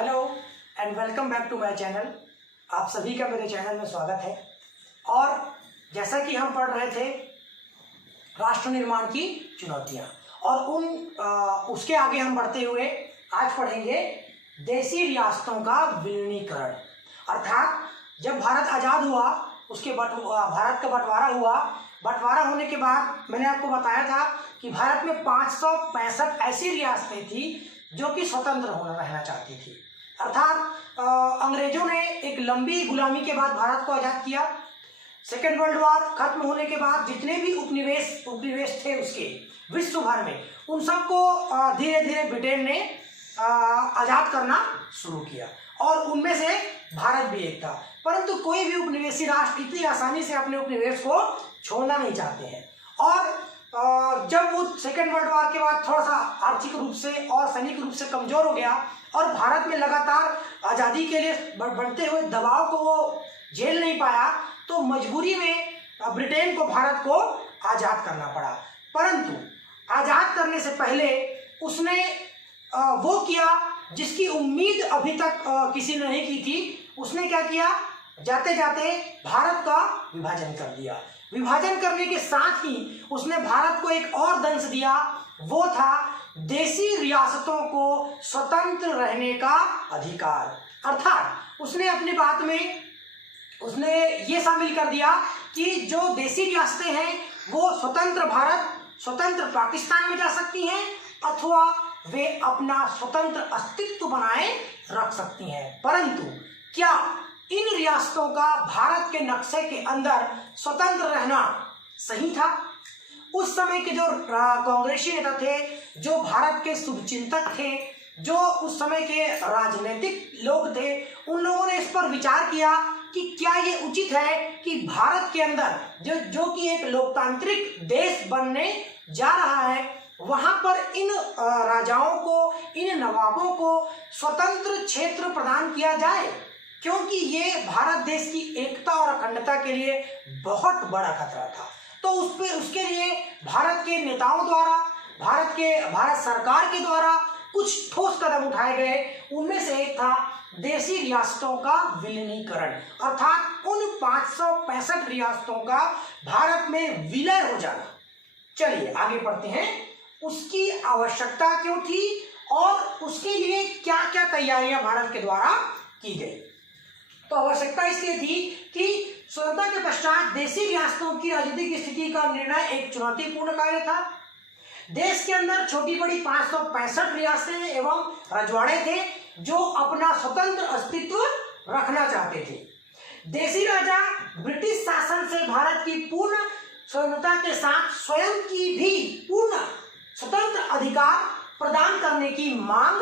Hello and welcome back to my channel. आप सभी का मेरे चैनल में स्वागत है। और जैसा कि हम पढ़ रहे थे राष्ट्र निर्माण की चुनौतियां, और उसके आगे हम बढ़ते हुए आज पढ़ेंगे देसी रियासतों का विलीनीकरण। अर्थात जब भारत आज़ाद हुआ, उसके भारत का बंटवारा होने के बाद मैंने आपको बताया था कि भारत में 565 ऐसी रियासतें थी जो कि स्वतंत्र रहना चाहती थी। अर्थात अंग्रेजों ने एक लंबी गुलामी के बाद भारत को आज़ाद किया। सेकेंड वर्ल्ड वॉर खत्म होने के बाद जितने भी उपनिवेश थे उसके विश्व भर में, उन सबको धीरे धीरे ब्रिटेन ने आज़ाद करना शुरू किया और उनमें से भारत भी एक था। परंतु कोई भी उपनिवेशी राष्ट्र इतनी आसानी से अपने उपनिवेश को छोड़ना नहीं चाहते हैं। और जब वो सेकेंड वर्ल्ड वॉर के बाद थोड़ा सा आर्थिक रूप से और सैनिक रूप से कमजोर हो गया और भारत में लगातार आज़ादी के लिए बढ़ते हुए दबाव को वो झेल नहीं पाया, तो मजबूरी में ब्रिटेन को भारत को आज़ाद करना पड़ा। परंतु आज़ाद करने से पहले उसने वो किया जिसकी उम्मीद अभी तक किसी ने नहीं की थी। उसने क्या किया, जाते जाते भारत का विभाजन कर दिया। विभाजन करने के साथ ही उसने भारत को एक और दंश दिया, वो था देसी रियासतों को स्वतंत्र रहने का अधिकार। अर्थात उसने अपनी बात में उसने ये शामिल कर दिया कि जो देसी रियासतें हैं वो स्वतंत्र भारत, स्वतंत्र पाकिस्तान में जा सकती हैं अथवा वे अपना स्वतंत्र अस्तित्व बनाए रख सकती हैं। परंतु क्या इन रियासतों का भारत के नक्शे के अंदर स्वतंत्र रहना सही था? उस समय के जो कांग्रेसी नेता थे, जो भारत के शुभचिंतक थे, जो उस समय के राजनीतिक लोग थे, उन लोगों ने इस पर विचार किया कि क्या ये उचित है कि भारत के अंदर जो कि एक लोकतांत्रिक देश बनने जा रहा है, वहां पर इन राजाओं को, इन नवाबों को स्वतंत्र क्षेत्र प्रदान किया जाए, क्योंकि ये भारत देश की एकता और अखंडता के लिए बहुत बड़ा खतरा था। तो उसके लिए भारत के नेताओं द्वारा, भारत सरकार के द्वारा कुछ ठोस कदम उठाए गए। उनमें से एक था देसी रियासतों का विलीनीकरण, अर्थात उन 565 रियासतों का भारत में विलय हो जाना। चलिए आगे बढ़ते हैं। उसकी आवश्यकता क्यों थी और उसके लिए क्या क्या तैयारियां भारत के द्वारा की गई? तो आवश्यकता इसलिए थी कि स्वतंत्रता के पश्चात देशी रियासतों की राजनीतिक स्थिति का निर्णय एक चुनौतीपूर्ण कार्य था। देश के अंदर छोटी बड़ी 565 रियासतें एवं रजवाड़े थे जो अपना स्वतंत्र अस्तित्व रखना चाहते थे। देशी राजा ब्रिटिश शासन से भारत की पूर्ण स्वतंत्रता के साथ स्वयं की भी पूर्ण स्वतंत्र अधिकार प्रदान करने की मांग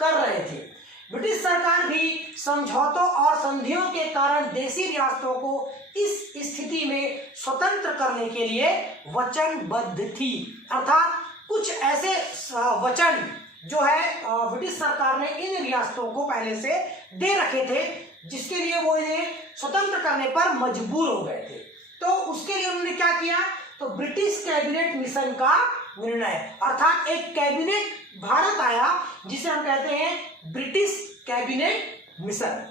कर रहे थे। ब्रिटिश सरकार भी समझौतों और संधियों के कारण देशी रियासतों को इस स्थिति में स्वतंत्र करने के लिए वचनबद्ध थी। अर्थात कुछ ऐसे वचन जो है ब्रिटिश सरकार ने इन रियासतों को पहले से दे रखे थे, जिसके लिए वो इन्हें स्वतंत्र करने पर मजबूर हो गए थे। तो उसके लिए उन्होंने क्या किया, तो ब्रिटिश कैबिनेट मिशन का निर्णय, अर्थात एक कैबिनेट भारत आया जिसे हम कहते हैं ब्रिटिश कैबिनेट मिशन।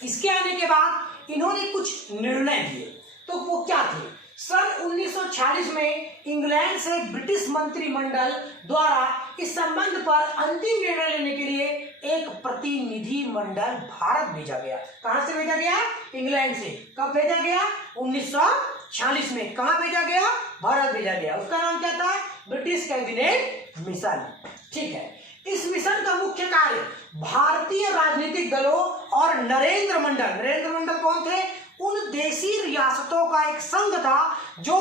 इसके आने के बाद इन्होंने कुछ निर्णय दिए। तो वो क्या थे? सन 1946 में इंग्लैंड से ब्रिटिश मंत्रिमंडल द्वारा इस संबंध पर अंतिम निर्णय लेने के लिए एक प्रतिनिधि मंडल भारत भेजा गया। कहां से भेजा गया? इंग्लैंड से। कब भेजा गया? 1946 में। कहां भेजा गया? भारत भेजा गया। उसका नाम क्या था? British cabinet mission. ठीक है। इस मिशन का मुख्य कार्य भारतीय राजनीतिक दलों और नरेंद्र मंडल कौन थे? उन देशी रियासतों का एक संघ था जो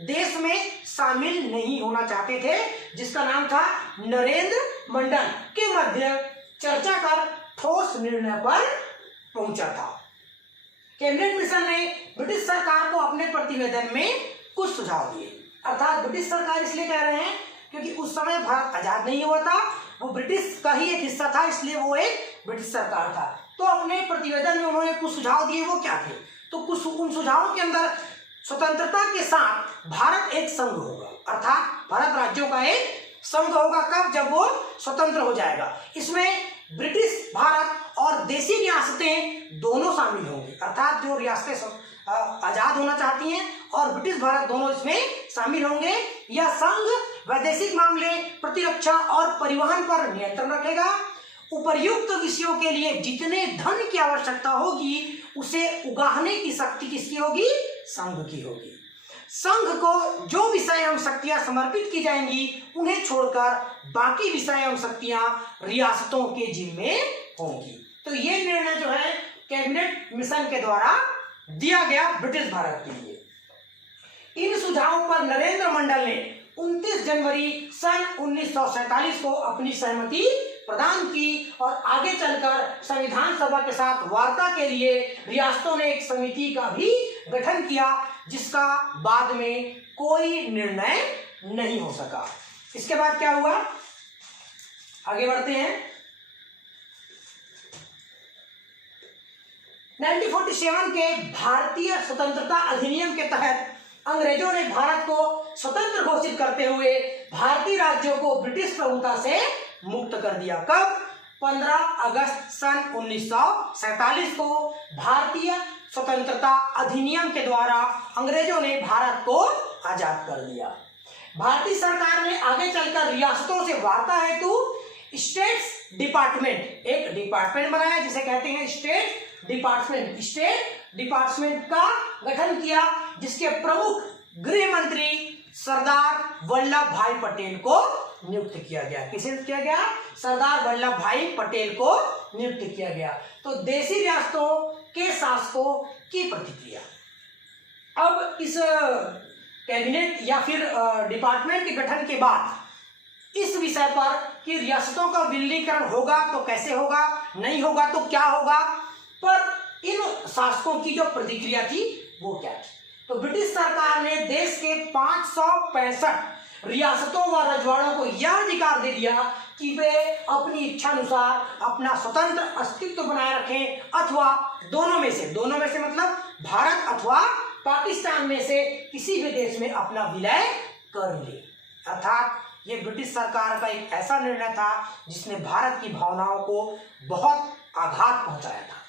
देश में शामिल नहीं होना चाहते थे, जिसका नाम था नरेंद्र मंडल, के मध्य चर्चा कर ठोस निर्णय पर पहुंचा था। कैबिनेट मिशन ने ब्रिटिश सरकार को अपने प्रतिवेदन में कुछ सुझाव दिए। अर्थात ब्रिटिश सरकार इसलिए कह रहे हैं क्योंकि उस समय भारत आजाद नहीं हुआ था, वो ब्रिटिश का ही एक हिस्सा था, इसलिए वो एक ब्रिटिश सरकार था। तो अपने प्रतिवेदन में उन्होंने कुछ सुझाव दिए। वो क्या थे? तो कुछ उन सुझावों के अंदर स्वतंत्रता के साथ भारत एक संघ होगा, अर्थात भारत राज्यों का एक संघ होगा। कब? जब वो स्वतंत्र हो जाएगा। इसमें ब्रिटिश भारत और देसी रियासतें दोनों शामिल होंगी, अर्थात जो रियासतें आजाद होना चाहती हैं और ब्रिटिश भारत दोनों इसमें शामिल होंगे। यह संघ वैदेशिक मामले, प्रतिरक्षा और परिवहन पर नियंत्रण रखेगा। उपर्युक्त विषयों के लिए जितने धन की आवश्यकता होगी उसे उगाहने की शक्ति किसकी होगी? संघ की होगी। संघ को जो विषय एवं शक्तियां समर्पित की जाएंगी उन्हें छोड़कर बाकी विषय एवं शक्तियां रियासतों के जिम्मे होंगी। तो ये निर्णय जो है कैबिनेट मिशन के द्वारा दिया गया ब्रिटिश भारत के लिए। इन सुझावों पर नरेंद्र मंडल ने 29 जनवरी सन 1947 को अपनी सहमति प्रदान की और आगे चलकर संविधान सभा के साथ वार्ता के लिए रियासतों ने एक समिति का भी गठन किया, जिसका बाद में कोई निर्णय नहीं हो सका। इसके बाद क्या हुआ, आगे बढ़ते हैं। 1947 के भारतीय स्वतंत्रता अधिनियम के तहत अंग्रेजों ने भारत को स्वतंत्र घोषित करते हुए भारतीय राज्यों को ब्रिटिश प्रभुता से मुक्त कर दिया। कब? 15 अगस्त सन 1947 को भारतीय स्वतंत्रता अधिनियम के द्वारा अंग्रेजों ने भारत को आजाद कर दिया। भारतीय सरकार ने आगे चलकर रियासतों से वार्ता हेतु स्टेट्स डिपार्टमेंट, एक डिपार्टमेंट बनाया जिसे कहते हैं स्टेट डिपार्टमेंट का गठन किया, जिसके प्रमुख गृह मंत्री सरदार वल्लभ भाई पटेल को नियुक्त किया गया। किसे नियुक्त किया गया? सरदार वल्लभ भाई पटेल को नियुक्त किया गया। तो देसी रियासतों के शासकों की प्रतिक्रिया। अब इस कैबिनेट या फिर डिपार्टमेंट के गठन के बाद इस विषय पर कि रियासतों का विलीनीकरण होगा तो कैसे होगा, नहीं होगा तो क्या होगा, पर इन शासकों की जो प्रतिक्रिया थी वो क्या थी। तो ब्रिटिश सरकार ने देश के 565 रियासतों व रजवाड़ों को यह अधिकार दे दिया कि वे अपनी इच्छा अनुसार अपना स्वतंत्र अस्तित्व बनाए रखें अथवा दोनों में से मतलब भारत अथवा पाकिस्तान में से किसी भी देश में अपना विलय कर ले। अर्थात ये ब्रिटिश सरकार का एक ऐसा निर्णय था जिसने भारत की भावनाओं को बहुत आघात पहुंचाया था।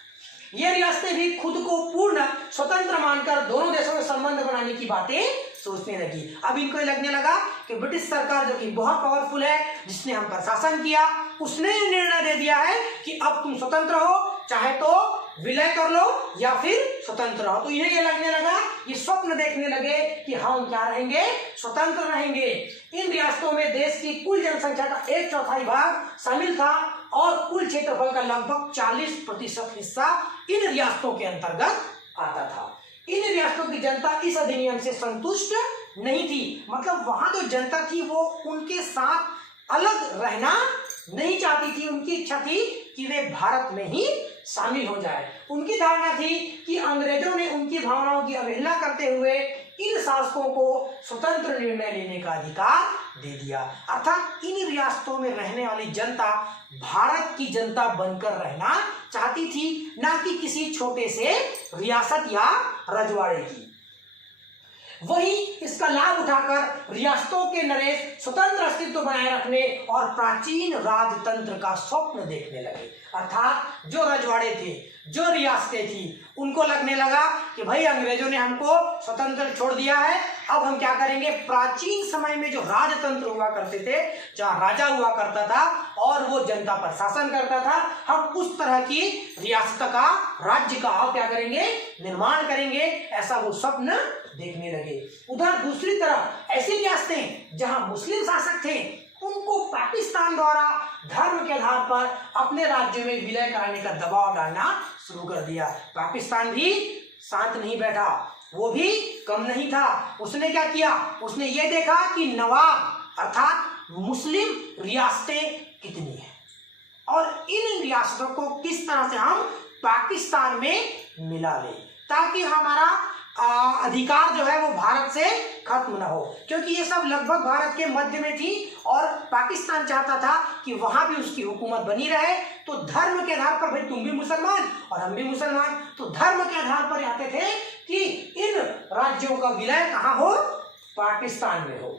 ये रियासतें भी खुद को पूर्ण स्वतंत्र मानकर दोनों देशों में संबंध बनाने की बातें सोचने लगी। अब इनको लगने लगा कि ब्रिटिश सरकार जो कि बहुत पावरफुल है, जिसने हम पर शासन किया, उसने ये निर्णय दे दिया है कि अब तुम स्वतंत्र हो, चाहे तो विलय कर लो या फिर स्वतंत्र रहो। तो इन्हें ये लगने लगा, ये स्वप्न देखने लगे कि हम क्या रहेंगे, स्वतंत्र रहेंगे। इन रियासतों में देश की कुल जनसंख्या का 1/4 भाग शामिल था और कुल क्षेत्रफल का लगभग 40% हिस्सा इन रियासतों के अंतर्गत आता था। इन रियासतों की जनता इस अधिनियम से संतुष्ट नहीं थी, मतलब वहां जो जनता थी वो उनके साथ अलग रहना नहीं चाहती थी। उनकी इच्छा थी कि वे भारत में ही शामिल हो जाए। उनकी धारणा थी कि अंग्रेजों ने उनकी भावनाओं की अवहेलना करते हुए इन शासकों को स्वतंत्र निर्णय लेने का अधिकार दे दिया। अर्थात इन रियासतों में रहने वाली जनता भारत की जनता बनकर रहना चाहती थी, ना कि किसी छोटे से रियासत या रजवाड़े की। वहीं इसका लाभ उठाकर रियासतों के नरेश स्वतंत्र अस्तित्व बनाए रखने और प्राचीन राजतंत्र का स्वप्न देखने लगे। अर्थात जो रजवाड़े थे, जो रियासतें थी, उनको लगने लगा कि भाई अंग्रेजों ने हमको स्वतंत्र छोड़ दिया है, अब हम क्या करेंगे। प्राचीन समय में जो राजतंत्र हुआ करते थे, जहाँ राजा हुआ करता था और वो जनता पर शासन करता था, हम उस तरह की रियासत का, राज्य का अब क्या करेंगे, निर्माण करेंगे। ऐसा वो स्वप्न देखने लगे। उधर दूसरी तरफ ऐसी रियासतें जहां मुस्लिम शासक थे, उनको पाकिस्तान द्वारा धर्म के आधार पर अपने राज्य में विलय कराने का दबाव डालना शुरू कर दिया। पाकिस्तान भी शांत नहीं बैठा, वो भी कम नहीं था। उसने क्या किया, उसने ये देखा कि नवाब अर्थात मुस्लिम रियासतें कितनी हैं और इन रियासतों को किस तरह से हम पाकिस्तान में मिला लें, ताकि हमारा अधिकार जो है वो भारत से खत्म ना हो। क्योंकि ये सब लगभग भारत के मध्य में थी और पाकिस्तान चाहता था कि वहां भी उसकी हुकूमत बनी रहे। तो धर्म के आधार पर, भाई तुम भी मुसलमान और हम भी मुसलमान, तो धर्म के आधार पर आते थे कि इन राज्यों का विलय कहाँ हो, पाकिस्तान में हो।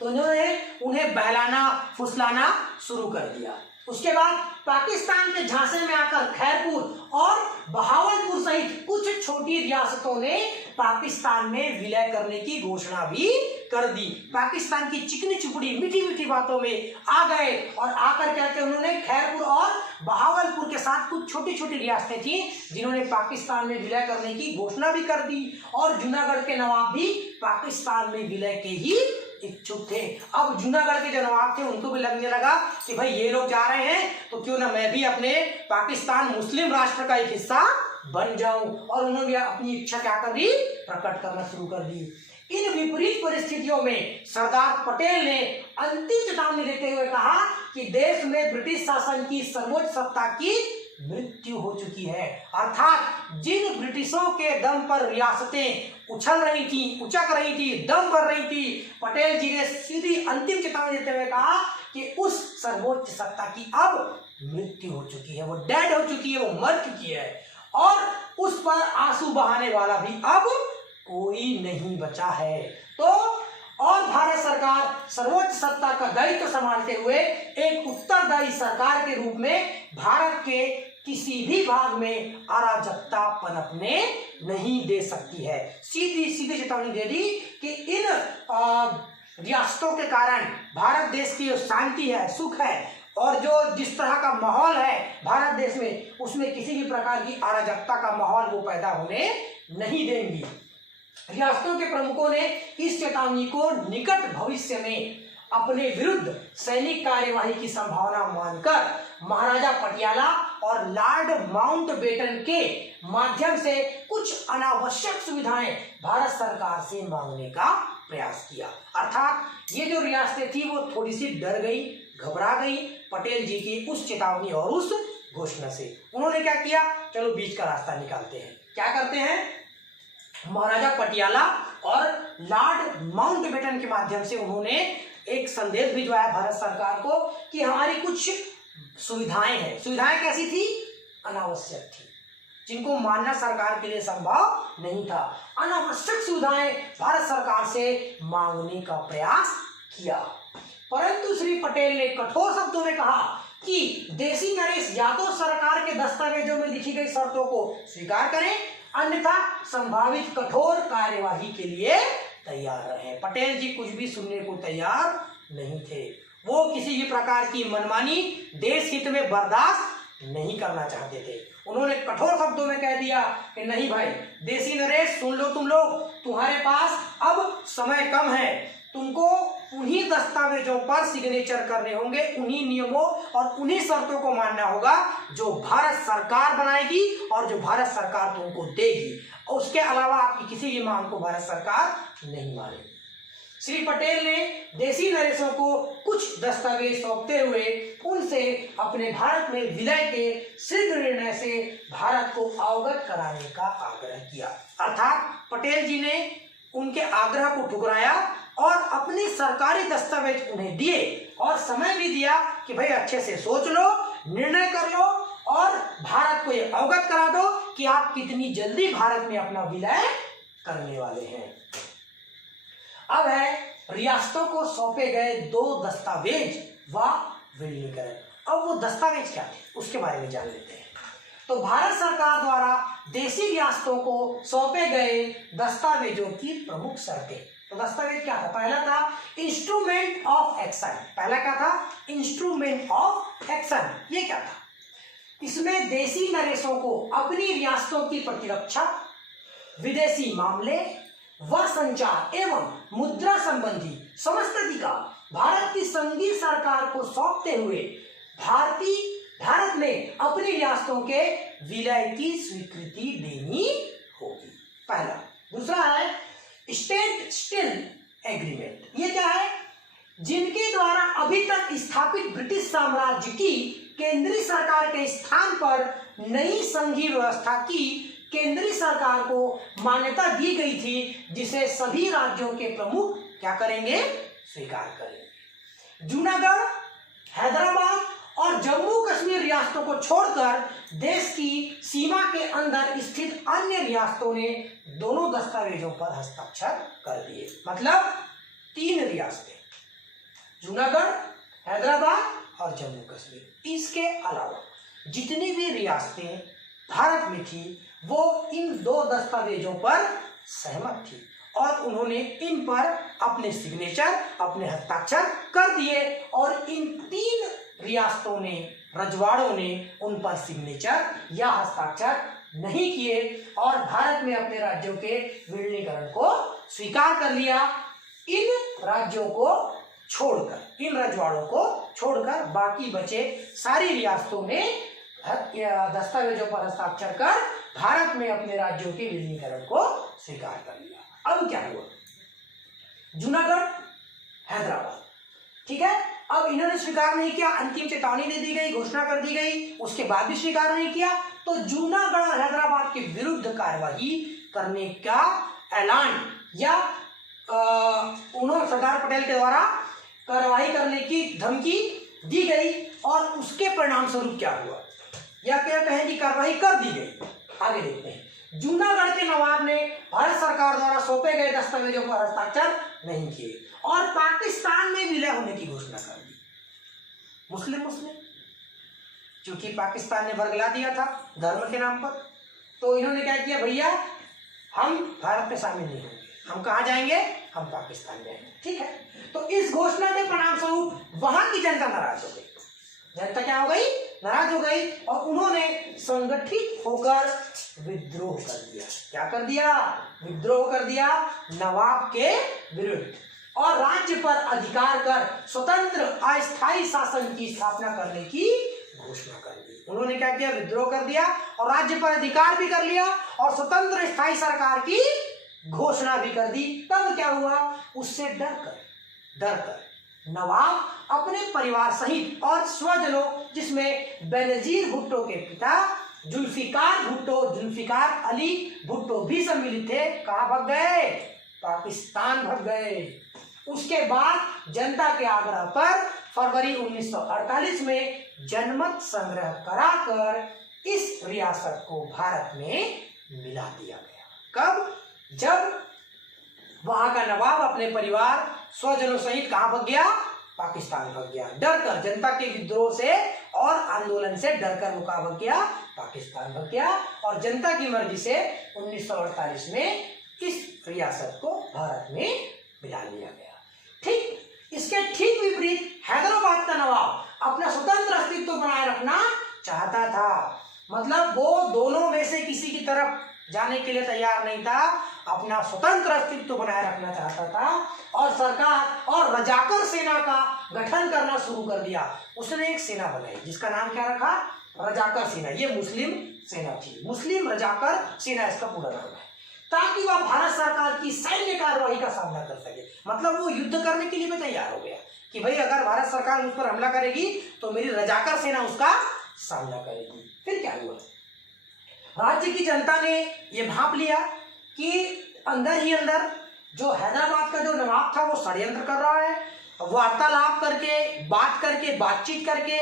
तो उन्होंने उन्हें बहलाना फुसलाना शुरू कर दिया। उसके बाद पाकिस्तान के झांसे में आकर खैरपुर और बहावलपुर सहित कुछ छोटी रियासतों ने पाकिस्तान में विलय करने की घोषणा भी कर दी। पाकिस्तान की चिकनी चुपड़ी मीठी मीठी बातों में आ गए और आकर कहते उन्होंने खैरपुर और बहावलपुर के साथ कुछ छोटी छोटी रियासतें थी जिन्होंने पाकिस्तान में विलय करने की घोषणा भी कर दी, और जूनागढ़ के नवाब भी पाकिस्तान में विलय के ही इच्छुक थे। अब जूनागढ़ के जो नवाब थे उनको भी लगने लगा कि भाई ये लोग जा रहे हैं तो क्यों ना मैं भी अपने पाकिस्तान मुस्लिम राष्ट्र का एक हिस्सा बन जाऊं, और उन्होंने अपनी इच्छा क्या कर दी, प्रकट करना शुरू कर दी। इन विपरीत परिस्थितियों में सरदार पटेल ने अंतिम चेतावनी देते हुए कहा कि देश में ब्रिटिश शासन की सर्वोच्च सत्ता की मृत्यु हो चुकी है, अर्थात जिन ब्रिटिशों के दम पर रियासतें उछल रही थी, उचक रही थी, दम भर रही थी, पटेल जी ने सीधी अंतिम चेतावनी देते हुए कहा कि उस सर्वोच्च सत्ता की अब मृत्यु हो चुकी है, वो डेड हो चुकी है, वो मर चुकी है, और उस पर आंसू बहाने वाला भी अब कोई नहीं बचा है। तो और भारत सरकार सर्वोच्च सत्ता का दायित्व संभालते हुए एक उत्तरदायी सरकार के रूप में भारत के किसी भी भाग में अराजकता पनपने नहीं दे सकती है। सीधी चेतावनी दे दी कि इन रियासतों के कारण भारत देश की जो शांति है, सुख है, और जो जिस तरह का माहौल है भारत देश में, उसमें किसी भी प्रकार की अराजकता का माहौल वो पैदा होने नहीं देंगी। रियासतों के प्रमुखों ने इस चेतावनी को निकट भविष्य में अपने विरुद्ध सैनिक कार्यवाही की संभावना मानकर महाराजा पटियाला और लॉर्ड माउंटबेटन के माध्यम से कुछ अनावश्यक सुविधाएं भारत सरकार से मांगने का प्रयास किया। अर्थात ये जो रियासतें थी वो थोड़ी सी डर गई, घबरा गई पटेल जी की उस चेतावनी और उस घोषणा से। उन्होंने क्या किया, चलो बीच का रास्ता निकालते हैं। क्या करते हैं, महाराजा पटियाला और लॉर्ड माउंटबेटन के माध्यम से उन्होंने एक संदेश भिजवाया भारत सरकार को कि हमारी कुछ सुविधाएं हैं। सुविधाएं कैसी थी, अनावश्यक थी, जिनको मानना सरकार के लिए संभव नहीं था। अनावश्यक सुविधाएं भारत सरकार से मांगने का प्रयास किया, परंतु श्री पटेल ने कठोर शब्दों में कहा कि देसी नरेश या तो सरकार के दस्तावेजों में लिखी गई शर्तों को स्वीकार करें, अन्यथा संभावित कठोर कार्यवाही के लिए तैयार रहे। पटेल जी कुछ भी सुनने को तैयार नहीं थे। वो किसी भी प्रकार की मनमानी देश हित में बर्दाश्त नहीं करना चाहते थे। उन्होंने कठोर शब्दों में कह दिया कि नहीं भाई, देसी नरेश सुन लो, तुम लोग, तुम्हारे पास अब समय कम है, तुमको उन्हीं दस्तावेजों पर सिग्नेचर करने होंगे, उन्हीं नियमों और उन्हीं शर्तों को मानना होगा जो भारत सरकार बनाएगी और जो भारत सरकार तुमको देगी। उसके अलावा आपकी किसी भी मांग को भारत सरकार नहीं मानेगी। श्री पटेल ने देसी नरेशों को कुछ दस्तावेज सौंपते हुए उनसे अपने भारत में विलय के शीघ्र निर्णय से भारत को अवगत कराने का आग्रह किया। अर्थात पटेल जी ने उनके आग्रह को ठुकराया और अपने सरकारी दस्तावेज उन्हें दिए और समय भी दिया कि भाई अच्छे से सोच लो, निर्णय कर लो और भारत को ये अवगत करा दो कि आप कितनी जल्दी भारत में अपना विलय करने वाले हैं। अब है रियासतों को सौंपे गए 2 दस्तावेज व विलीनीकरण। अब वो दस्तावेज क्या थे उसके बारे में जान लेते हैं। तो भारत सरकार द्वारा देसी रियासतों को सौंपे गए दस्तावेजों की प्रमुख शर्तें। तो दस्तावेज क्या था, पहला था इंस्ट्रूमेंट ऑफ एक्शन। पहला क्या था, इंस्ट्रूमेंट ऑफ एक्शन। ये क्या था, इसमें देसी नरेशों को अपनी रियासतों की प्रतिरक्षा, विदेशी मामले व संचार एवं मुद्रा संबंधी समस्त अधिकार भारत की संघीय सरकार को सौंपते हुए भारत में अपनी रियासतों के विलय की स्वीकृति देनी होगी, पहला। दूसरा है स्टेट स्टिल एग्रीमेंट। ये क्या है, जिनके द्वारा अभी तक स्थापित ब्रिटिश साम्राज्य की केंद्रीय सरकार के स्थान पर नई संघीय व्यवस्था की केंद्रीय सरकार को मान्यता दी गई थी, जिसे सभी राज्यों के प्रमुख क्या करेंगे, स्वीकार करेंगे। जूनागढ़, हैदराबाद और जम्मू कश्मीर रियासतों को छोड़कर देश की सीमा के अंदर स्थित अन्य रियासतों ने दोनों दस्तावेजों पर हस्ताक्षर कर दिए। मतलब 3 रियासतें, जूनागढ़, हैदराबाद और जम्मू कश्मीर। इसके अलावा जितनी भी रियासतें भारत में थी वो इन 2 दस्तावेजों पर सहमत थी और उन्होंने इन पर अपने सिग्नेचर, अपने हस्ताक्षर कर दिए और इन 3 रियासतों ने, रजवाड़ों ने उन पर सिग्नेचर या हस्ताक्षर नहीं किए और भारत में अपने राज्यों के विलीनीकरण को स्वीकार कर लिया। इन राज्यों को छोड़कर, इन रजवाड़ों को छोड़कर बाकी बचे सारी रियासतों ने दस्तावेजों पर हस्ताक्षर कर भारत में अपने राज्यों के विलीनीकरण को स्वीकार कर लिया। अब क्या हुआ? जूनागढ़, हैदराबाद, ठीक है, अब इन्होंने स्वीकार नहीं किया, अंतिम चेतावनी दे दी गई, घोषणा कर दी गई, उसके बाद भी स्वीकार नहीं किया, तो जूनागढ़ और हैदराबाद के विरुद्ध कार्यवाही करने का ऐलान या उन्होंने सरदार पटेल के द्वारा कार्रवाई करने की धमकी दी गई और उसके परिणाम स्वरूप क्या हुआ या क्या कहें कि कार्रवाई कर दी गई। आगे देखते हैं। जूनागढ़ के नवाब ने भारत सरकार द्वारा सौंपे गए दस्तावेजों पर हस्ताक्षर नहीं किए और पाकिस्तान में विलय होने की घोषणा कर दी। मुस्लिम क्योंकि पाकिस्तान ने बरगला दिया था धर्म के नाम पर, तो इन्होंने क्या किया, भैया हम भारत में शामिल नहीं होंगे, हम कहाँ जाएंगे, हम पाकिस्तान जाएंगे। ठीक है, तो इस घोषणा के परिणाम स्वरूप वहां की जनता नाराज हो गई। जनता क्या हो गई, नाराज हो गई और उन्होंने संगठित होकर विद्रोह कर दिया। क्या कर दिया, विद्रोह कर दिया नवाब के विरुद्ध और राज्य पर अधिकार कर स्वतंत्र अस्थायी शासन की स्थापना करने की घोषणा कर दी। उन्होंने क्या किया, विद्रोह कर दिया और राज्य पर अधिकार भी कर लिया और स्वतंत्र स्थायी सरकार की घोषणा भी कर दी। तब क्या हुआ, उससे डरकर नवाब अपने परिवार सहित और स्वजनों, जिसमें बेनजीर भुट्टो के पिता जुल्फिकार अली भुट्टो भी सम्मिलित थे, कहाँ भाग गए, पाकिस्तान भाग गए। उसके बाद जनता के आग्रह पर फरवरी 1948 में जनमत संग्रह कराकर इस रियासत को भारत में मिला दिया गया। कब, जब वहां का नवाब अपने परिवार स्वजनों सहित कहां भाग गया, पाकिस्तान भाग गया। डरकर, जनता के विद्रोह से और आंदोलन से डरकर वो कहां भाग गया, पाकिस्तान भाग गया और जनता की मर्जी से 1948 में इस रियासत को भारत में मिला लिया गया। ठीक, इसके ठीक विपरीत हैदराबाद का नवाब अपना स्वतंत्र अस्तित्व बनाए रखना चाहता था। मतलब वो दोनों में से किसी की तरफ जाने के लिए तैयार नहीं था, अपना स्वतंत्र अस्तित्व बनाए रखना चाहता था और सरकार और रजाकर सेना का गठन करना शुरू कर दिया। उसने एक सेना बनाई जिसका नाम क्या रखा, रजाकर सेना। ये मुस्लिम सेना थी, मुस्लिम रजाकर सेना इसका पूरा नाम है, ताकि वह भारत सरकार की सैन्य कार्रवाई का सामना कर सके। मतलब वो युद्ध करने के लिए भी तैयार हो गया कि भाई अगर भारत सरकार उस पर हमला करेगी तो मेरी रजाकर सेना उसका सामना करेगी। फिर क्या हुआ, राज्य की जनता ने यह भांप लिया कि अंदर ही अंदर जो हैदराबाद का जो नवाब था वो षड्यंत्र कर रहा है, वार्तालाप करके, बातचीत करके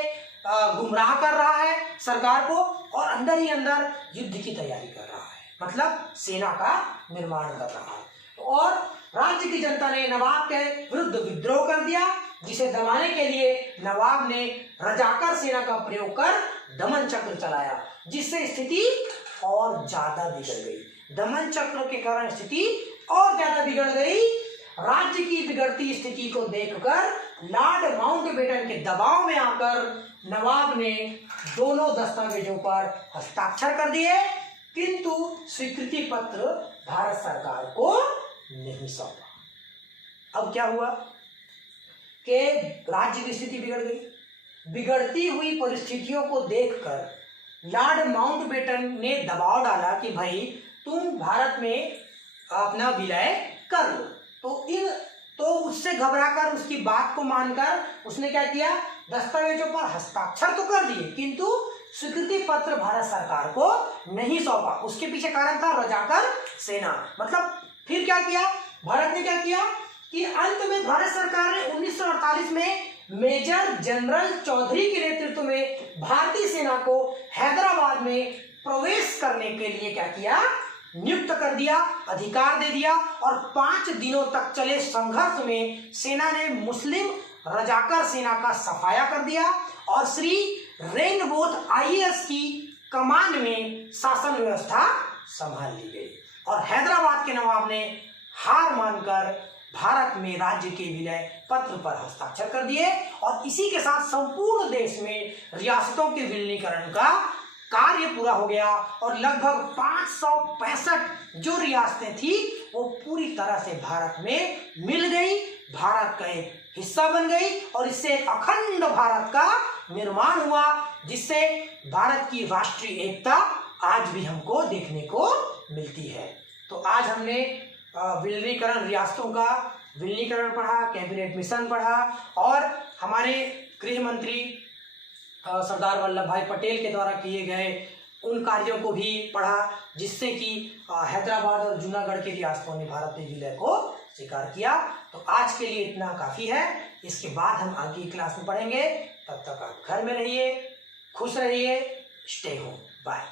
गुमराह कर रहा है सरकार को और अंदर ही अंदर युद्ध की तैयारी कर रहा है, मतलब सेना का निर्माण कर रहा है। और राज्य की जनता ने नवाब के विरुद्ध विद्रोह कर दिया, जिसे दबाने के लिए नवाब ने रजाकर सेना का प्रयोग कर दमन चक्र चलाया, जिससे स्थिति और ज्यादा बिगड़ गई। दमन चक्र के कारण स्थिति और ज्यादा बिगड़ गई। राज्य की बिगड़ती स्थिति को देखकर लॉर्ड माउंटबेटन के दबाव में आकर नवाब ने दोनों दस्तावेजों पर हस्ताक्षर कर दिए, किंतु स्वीकृति पत्र भारत सरकार को नहीं सौंपा। अब क्या हुआ कि राज्य की स्थिति बिगड़ गई। बिगड़ती हुई परिस्थितियों को देखकर लॉर्ड माउंटबेटन ने दबाव डाला कि भाई तुम भारत में अपना विलय कर लो। तो उससे घबराकर, उसकी बात को मानकर उसने क्या किया, दस्तावेजों पर हस्ताक्षर तो कर दिए किंतु स्वीकृति पत्र भारत सरकार को नहीं सौंपा। उसके पीछे कारण था रजाकर सेना। मतलब फिर क्या किया, भारत ने क्या किया कि अंत में भारत सरकार ने 1948 में मेजर जनरल चौधरी के नेतृत्व में भारतीय सेना को हैदराबाद में प्रवेश करने के लिए क्या किया, नियुक्त कर दिया, अधिकार दे दिया और 5 दिनों तक चले संघर्ष में सेना ने मुस्लिम रजाकर सेना का सफाया कर दिया और श्री रेनबोथ आईएएस की कमान में शासन व्यवस्था संभाल ली गई और हैदराबाद के नवाब ने हार मानकर भारत में राज्य के विलय पत्र पर हस्ताक्षर कर दिए और इसी के साथ संपूर्ण देश में रियासतों के विलीनीकरण का कार्य पूरा हो गया और लगभग 565 जो रियासतें थी वो पूरी तरह से भारत में मिल गई, भारत का एक हिस्सा बन गई और इससे एक अखंड भारत का निर्माण हुआ, जिससे भारत की राष्ट्रीय एकता आज भी हमको देखने को मिलती है। तो आज हमने विलीनीकरण, रियासतों का विलीनीकरण पढ़ा, कैबिनेट मिशन पढ़ा और हमारे गृह मंत्री सरदार वल्लभ भाई पटेल के द्वारा किए गए उन कार्यों को भी पढ़ा, जिससे कि हैदराबाद और जूनागढ़ की रियासतों ने भारत में विलय को स्वीकार किया। तो आज के लिए इतना काफ़ी है, इसके बाद हम आगे की क्लास में पढ़ेंगे। तब तक आप घर में रहिए, खुश रहिए, स्टे होम, बाय।